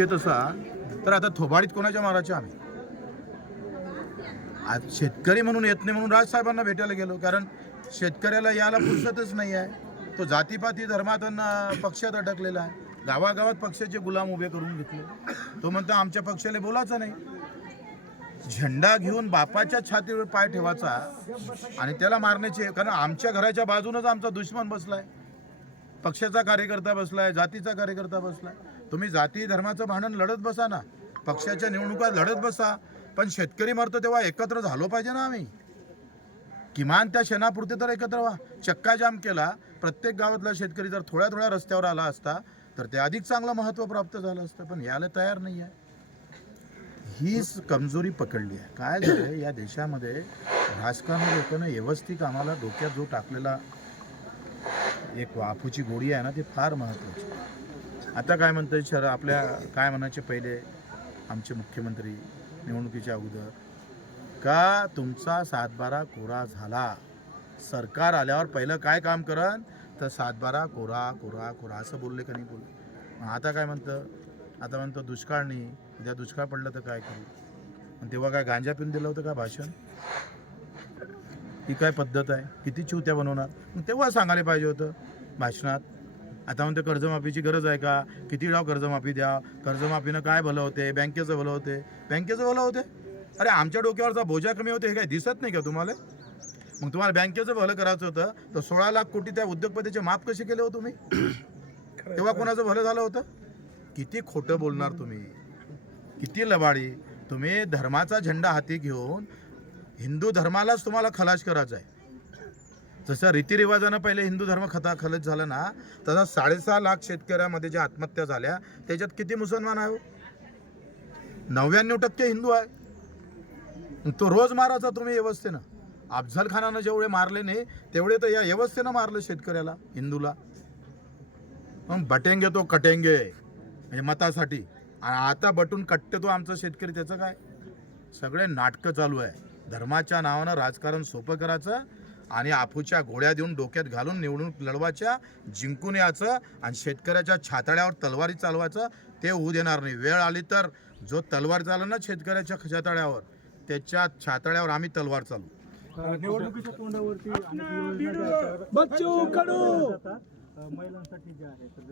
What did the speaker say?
घेत असाल तर आता थोबाडीत कोणाच्या मारायच्या आम्ही? आज शेतकरी म्हणून येत नाही म्हणून राजसाहेबांना भेटायला गेलो, कारण शेतकऱ्याला याला फुरसतच नाही आहे. तो जातीपाती धर्मात आणि पक्षात अडकलेला आहे. गावागावात पक्षाचे गुलाम उभे करून घेतले. तो म्हणतो आमच्या पक्षाला बोलायचं नाही. झेंडा घेऊन बापाच्या छातीवर पाय ठेवायचा आणि त्याला मारण्याचे, कारण आमच्या घराच्या बाजूनच आमचा दुश्मन बसलाय, पक्षाचा कार्यकर्ता बसलाय, जातीचा कार्यकर्ता बसलाय. तुम्ही जाती धर्माचं भांडण लढत बसा ना, पक्षाच्या निवडणुका लढत बसा, पण शेतकरी मरतो तेव्हा एकत्र झालो पाहिजे ना आम्ही. किमान त्या क्षणापुरते तर एकत्र व्हा. चक्का जाम केला, प्रत्येक गावातला शेतकरी जर थोड्या थोड्या रस्त्यावर आला असता तर ते अधिक चांगलं महत्त्व प्राप्त झालं असतं, पण याला तयार नाही आहे. हीच कमजोरी पकडली आहे. काय झालं या देशामध्ये, राजकारणी लोकांना व्यवस्थित आम्हाला डोक्यात जो टाकलेला एक वाफूची गोळी आहे ना, ती फार महत्त्वाची. आता काय म्हणतं सर, आपल्या काय म्हणायचे पहिले आमचे मुख्यमंत्री निवडणुकीच्या अगोदर, का तुमचा 7-12 कोरा झाला, सरकार आल्यावर पहिलं काय काम करन तर 7-12 कोरा कोरा कोरा असं बोलले का नाही बोलले. आता काय म्हणतं, आता म्हणतं दुष्काळ नाही, उद्या दुष्काळ पडलं तर काय करू. आणि तेव्हा काय गांजा पिऊन दिलं होतं का भाषण? ही काय पद्धत आहे? किती चिवत्या बनवणार? मग तेव्हा सांगायला पाहिजे होतं भाषणात. आता म्हणते कर्जमाफीची गरज आहे का? किती डाव कर्जमाफी द्या, कर्जमाफीनं काय भलं होते, बँकेचं भलं होते, बँकेचं भलं होते. अरे आमच्या डोक्यावरचा बोजा कमी होते हे काय दिसत नाही का तुम्हाला? मग तुम्हाला बँकेचं भलं करायचं होतं तर 16 लाख कोटी त्या उद्योगपतीचे माफ कसे केले हो तुम्ही? तेव्हा कोणाचं भलं झालं होतं? किती खोटं बोलणार तुम्ही, किती लबाडी. तुम्ही धर्माचा झेंडा हाती घेऊन हिंदू धर्मालाच तुम्हाला खलास करायचा आहे. जसं रीतिरिवाजानं पहिले हिंदू धर्म खलास झाला ना, तसा 6.5 लाख शेतकऱ्यामध्ये ज्या आत्महत्या झाल्या त्याच्यात किती मुसलमान आहे? 99% हिंदू आहे. तो रोज मारायचा तुम्ही व्यवस्थेनं. अफजल खानानं जेवढे मारले नाही तेवढे तर या व्यवस्थेनं मारलं शेतकऱ्याला, हिंदूला. मग बटेंगे तो कटेंगे म्हणजे मतासाठी, आणि आता बटून कट्टे तो आमचा शेतकरी. त्याचं काय? सगळे नाटकं चालू आहे. धर्माच्या नावानं राजकारण सोपं करायचं आणि आफूच्या गोळ्या देऊन डोक्यात घालून निवडणूक लढवायच्या, जिंकून यायचं आणि शेतकऱ्याच्या छाताड्यावर तलवारी चालवायचं. ते होऊ देणार नाही. वेळ आली तर जो तलवार चालला ना शेतकऱ्याच्या छाताड्यावर, त्याच्या छाताड्यावर आम्ही तलवार चालू. निवडणुकीच्या तोंडावरती अनेक योजना महिलांसाठी ज्या आहेत